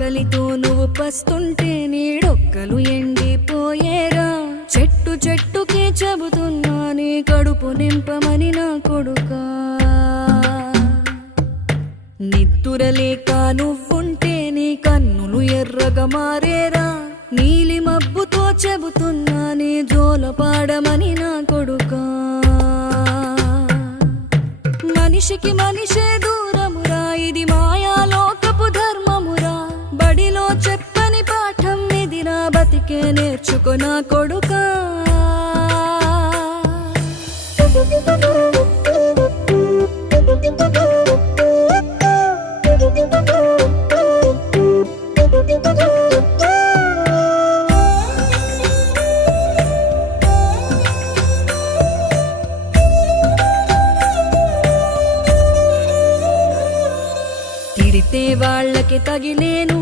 కలితో నువ్వు పస్తుంటే నీడొక్కలు ఎండిపోయేరా. చెట్టు చెట్టుకే చెబుతున్నా నీ కడుపు నింపమని నా కొడుకా. నిద్దురలేక నువ్వుంటే నీ కన్నులు ఎర్రగా మారేరా. నీలి మబ్బుతో చెబుతున్నా నీ జోల పాడమని నా కొడుకా. మనిషికి మనిషే దూరమురా, ఇది మాయాలోకపు ధర్మమురా. బడిలో చెప్పని పాఠం ఇదిరా, బతికే నేర్చుకో నా కొడుకా. తిడితే వాళ్ళకి తగిలేను,